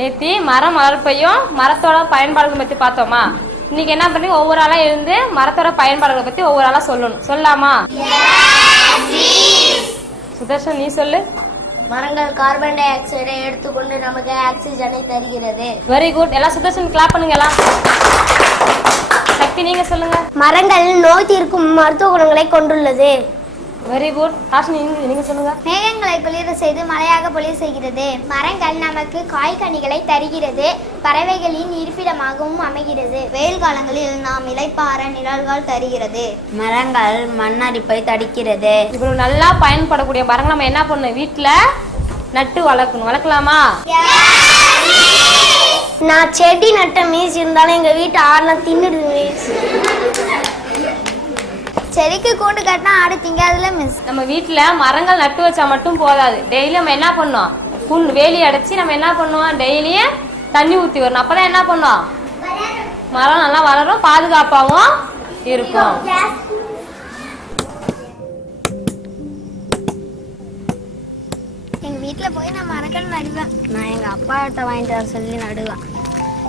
நேத்தி மரம் வளர்ப்பையும் மரத்தோட பயன்பாடுகளை பத்தி பார்த்தோமா? இன்னைக்கு என்ன பண்ணி ஒவ்வொரு ஆளா இருந்து மரத்தோட பயன்பாடுகளை பத்தி ஒவ்வொரு ஆளா சொல்லணும். சொல்லாமா? சுதர்ஷன் நீ சொல்லு. மரங்கள் கார்பன் டை ஆக்சைடை எடுத்துக்கொண்டு நமக்கு ஆக்சிஜனை தருகிறது. Very good. எல்லாம் சுதர்ஷன் கிளாப் பண்ணுங்க எல்லாம். சக்தி நீங்க சொல்லுங்க. மரங்கள் நோய் தீர்க்கும் மருத்துவ குணங்களை கொண்டுள்ளது. Very good. ஆஷினி நீங்க சொல்லுங்க. மேகங்களை குளிர செய்து மழையாக பொழிய செய்கிறது. மரங்கள் நமக்கு காய்கனிகளை தருகிறது. பறவைகளின் இருப்பிடமாகவும் அமைகிறது. வெயில் காலங்களில் நாம் இளைப்பாற நிழல்கள் தருகிறது. மரங்கள் மண்ணரிப்பை தடுக்கிறது. இப்போ நல்லா பயன்படக்கூடிய மரங்கள் நம்ம என்ன பண்ணணும்? வீட்டுல நட்டு வளர்க்கணும். வளர்க்கலாமா? நான் செடி நட்ட மீஸ் இருந்தாலும் எங்க வீட்டு ஆடுனா தின்னுடுது மீஸ். செடிக்கு கூண்டு கட்டினா ஆடு திங்காதுல மிஸ். நம்ம வீட்டுல மரங்கள் நட்டு வச்சா மட்டும் போதாது. டெய்லி நம்ம என்ன பண்ணோம்? வேலி அடைச்சி நம்ம என்ன பண்ணுவோம்? டெய்லியும் தண்ணி ஊற்றி வரணும். அப்பதான் என்ன பண்ணுவோம்? மரம் நல்லா வளரும், பாதுகாப்பாகவும் இருக்கும். எங்க வீட்டுல போய் நான் மரக்கன்று நடுவேன். நான் எங்க அப்பாட்ட வாங்கிட்டு வர சொல்லி நடுவேன்.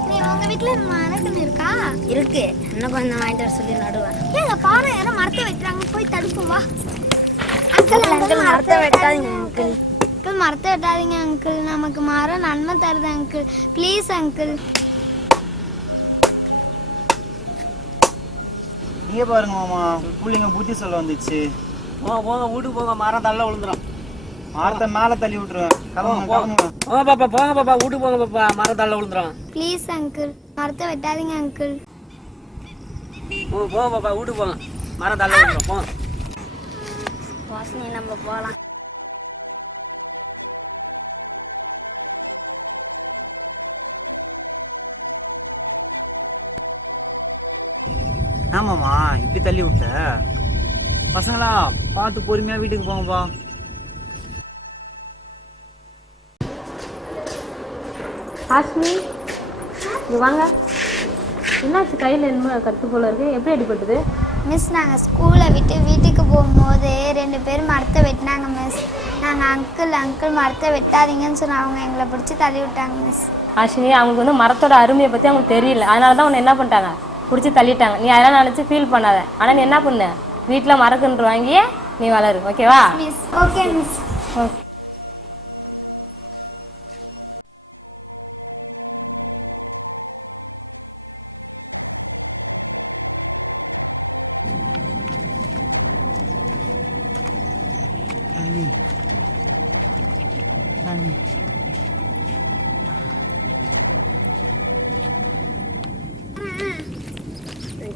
நீ உங்க வீட்டுல மரக்கன்று இருக்கா? இருக்கு. என்ன பண்ண வாங்கிட்டு வர சொல்லி நடுவேன். எங்க பாரு யாரும் மரத்தை வெட்டுறாங்க, போய் தடுப்போம் வா. அங்கிள் மரத்தை வெட்டாதீங்க அங்கிள். அங்கிள் மரத்தை வெட்டாதீங்க அங்கிள். நமக்கு மரம் நன்மை தருது அங்கிள். Please uncle. இங்கே பாருங்க மாமா, பிள்ளைங்க புத்தி சொல்ல வந்துச்சு. போங்க வீட்டுக்கு போங்க, மரம் தள்ள விழுந்துடும். மரத்தை மேலே தள்ளி விட்டுருவேன். போங்க பாப்பா வீட்டுக்கு போங்க பாப்பா, மரம் தள்ள விழுந்துடும். ப்ளீஸ் அங்கிள் மரத்தை வெட்டாதீங்க அங்கிள். போங்க பாப்பா வீட்டுக்கு போங்க, மரம் தள்ள விழுந்துடும். போங்க நம்ம போகலாம். ஆமாம்மா, இப்படி தள்ளி விட்ட பசங்களா, பார்த்து பொறுமையா வீட்டுக்கு போங்கப்பா. ஆஷ்மி இது வாங்க. என்னாச்சு? கையில் என்ன கட்டு போல இருக்கு? எப்படி அடிபட்டுது? மிஸ் நாங்கள் ஸ்கூலை விட்டு வீட்டுக்கு போகும்போது 2 பேர் மரத்தை வெட்டினாங்க மிஸ். நாங்கள் அங்கிள் மரத்தை வெட்டாதீங்கன்னு சொன்னால் அவங்க எங்களை பிடிச்சி தள்ளி விட்டாங்க மிஸ். ஆஷ்மி, அவங்களுக்கு வந்து மரத்தோட அருமையை பற்றி அவங்களுக்கு தெரியல. அதனால தான் உன்னை என்ன பண்ணிட்டாங்க? பிடிச்சி தள்ளிட்டாங்க. நீ அதெல்லாம் நினச்சி ஃபீல் பண்ணாத. ஆனால் நீ என்ன பண்ணு? வீட்டில் மரக்கன்று வாங்கி நீ வளரு. ஓகேவா? Miss okay miss. ஓகே.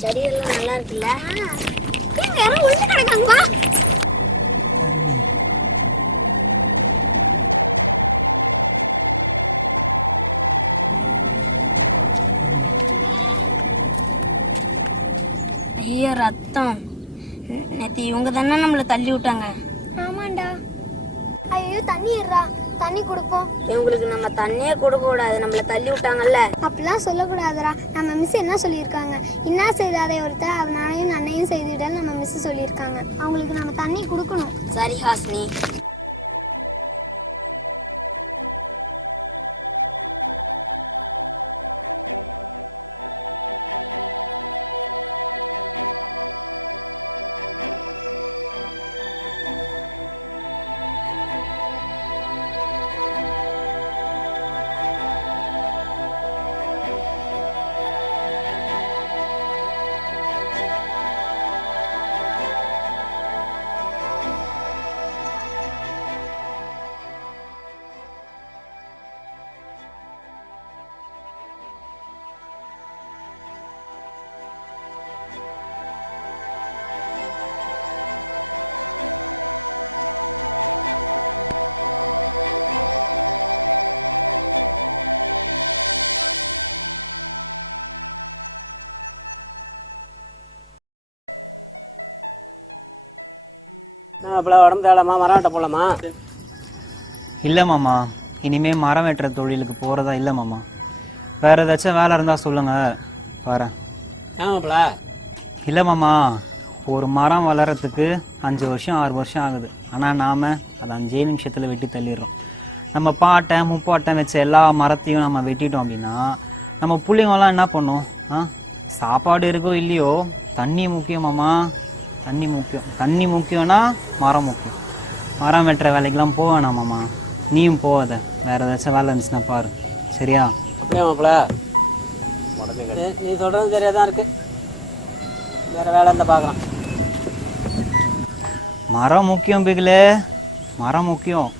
செடியெல்லாம் நல்லா இருக்குல்ல? எங்க யாரும் ஒழிச்சு கிடக்காங்கப்பா. ஐயோ ரத்தம். நேற்று இவங்க தானே நம்மளை தள்ளி விட்டாங்க. ஆமாண்டா. ஐயோ தண்ணி ஏறா, தண்ணி கொடுப்போம். இவங்களுக்கு நம்ம தண்ணியே கொடுக்க கூடாது, நம்மளை தள்ளி விட்டாங்கல்ல. அப்படிலாம் சொல்லக்கூடாதுடா. நம்ம மிஸ் என்ன சொல்லியிருக்காங்க? என்ன செய்தாரே ஒருத்தர் அவனாலையும் நன்னையும் செய்துவிட்டான்னு நம்ம மிஸ் சொல்லியிருக்காங்க. அவங்களுக்கு நம்ம தண்ணி கொடுக்கணும். சரி ஹாஸ்னி. அப்பல உடம்பு தேடலாமா, மரம் வெட்ட போகலாமா? இல்லை மாமா, இனிமே மரம் வெட்டுற தொழிலுக்கு போகிறதா இல்லை மாமா. வேறு ஏதாச்சும் வேலை இருந்தால் சொல்லுங்கள், வரேன். ஏமாப்ல? இல்லை மாமா, ஒரு மரம் வளர்கிறதுக்கு 5 வருஷம் 6 வருஷம் ஆகுது. ஆனால் நாம் அதை 5 நிமிஷத்தில் வெட்டி தள்ளிடுறோம். நம்ம பாட்டை முப்பாட்டை வச்ச எல்லா மரத்தையும் நம்ம வெட்டிட்டோம் அப்படின்னா நம்ம பிள்ளைங்களாம் என்ன பண்ணும்? சாப்பாடு இருக்கோ இல்லையோ தண்ணி முக்கியமாம்மா. தண்ணி முக்கியம். தண்ணி முக்கியம்னா மரம் முக்கியம். மரம் வெட்டுற வேலைக்கெல்லாம் போக வேணாமாம்மா. நீயும் போகாத, வேறு ஏதாச்சும் வேலை இருந்துச்சுன்னா பாரு. சரியா? அப்படியே மாப்பிள்ள நீ சொல்கிறதும் சரியாக தான் இருக்குது. வேறு வேலை இருந்தால் பார்க்கலாம். மரம் முக்கியம் பிகிலே, மரம் முக்கியம்.